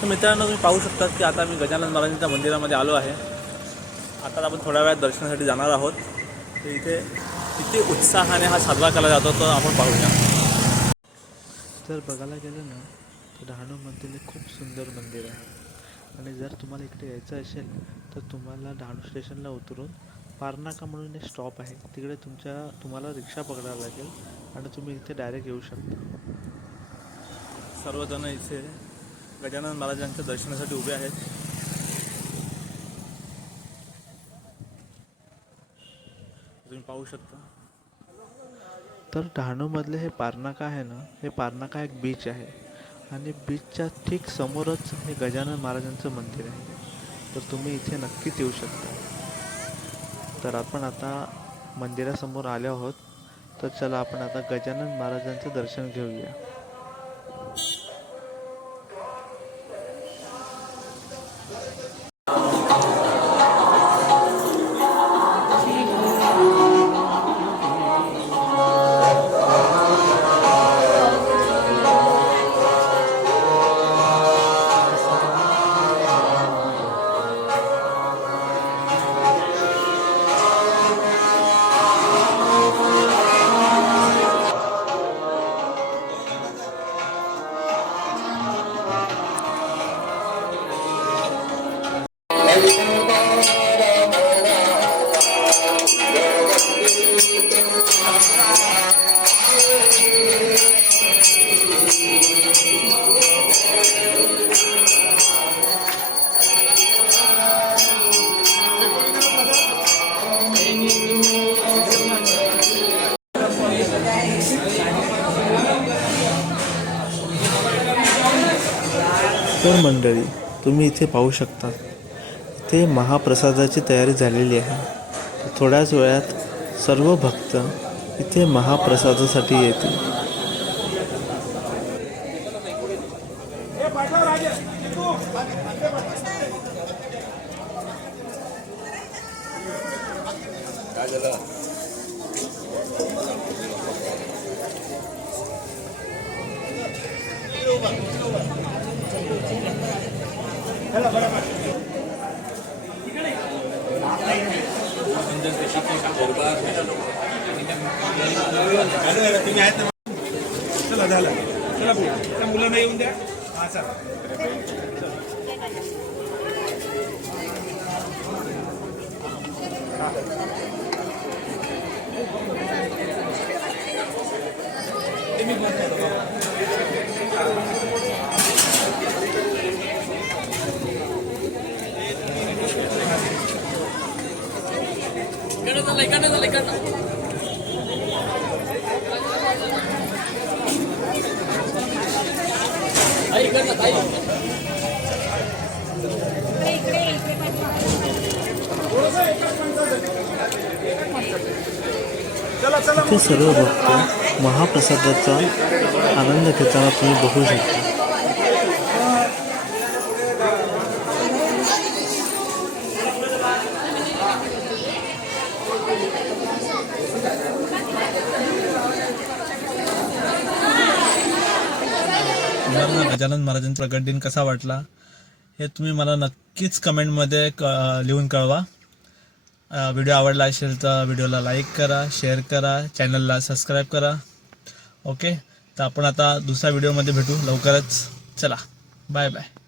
तर मित्रांनो, तुम्ही पाहू शकता की आता मी गजानन महाराजांच्या मंदिरामध्ये आलो आहे। आता आपण थोड्या वेळात दर्शनासाठी जाणार आहोत। तर इथे किती उत्साहाने हा साजरा केला जातो तो आपण पाहूया। जर बघायला गेलं ना तर डहाणूमधील एक खूप सुंदर मंदिर आहे आणि जर तुम्हाला इकडे यायचं असेल तर तुम्हाला डहाणू स्टेशनला उतरून पारनाका म्हणून एक स्टॉप आहे, तिकडे तुम्हाला रिक्षा पकडायला लागेल आणि तुम्ही इथे डायरेक्ट येऊ शकता। सर्वजण इथे गजानन महाराजांच्या दर्शनासाठी उभे आहेत। तुम्ही पाहू शकता। तर डहाणूमधले हे पारनाका आहे ना, हे पारनाका एक बीच आहे आणि बीचच्या ठीक समोरच हे गजानन महाराजांचं मंदिर आहे। तर तुम्ही इथे नक्कीच येऊ शकता। तर आपण आता मंदिरासमोर आलो आहोत, तर चला आपण आता गजानन महाराजांचं दर्शन घेऊया। तर मंडळी, तुम्ही इथे पाहू शकता, इथे महाप्रसादाची तयारी झालेली आहे। थोड्याच वेळात सर्व भक्त इथे महाप्रसादासाठी येतील। चला मुलांना येऊन द्या। हा चला इथे सर्व भक्त महाप्रसादाचा आनंद घेताना तुम्ही बघू शकता। गजानन महाराजांचा प्रकट दिन कसा वाटला हे तुम्ही मला नक्कीच कमेंटमध्ये लिहून कळवा। व्हिडिओ आवडला असेल तर व्हिडिओला लाईक करा, शेअर करा, चॅनलला सबस्क्राईब करा। ओके, तर आपण आता दुसऱ्या व्हिडिओमध्ये भेटू लवकरच। चला, बाय बाय।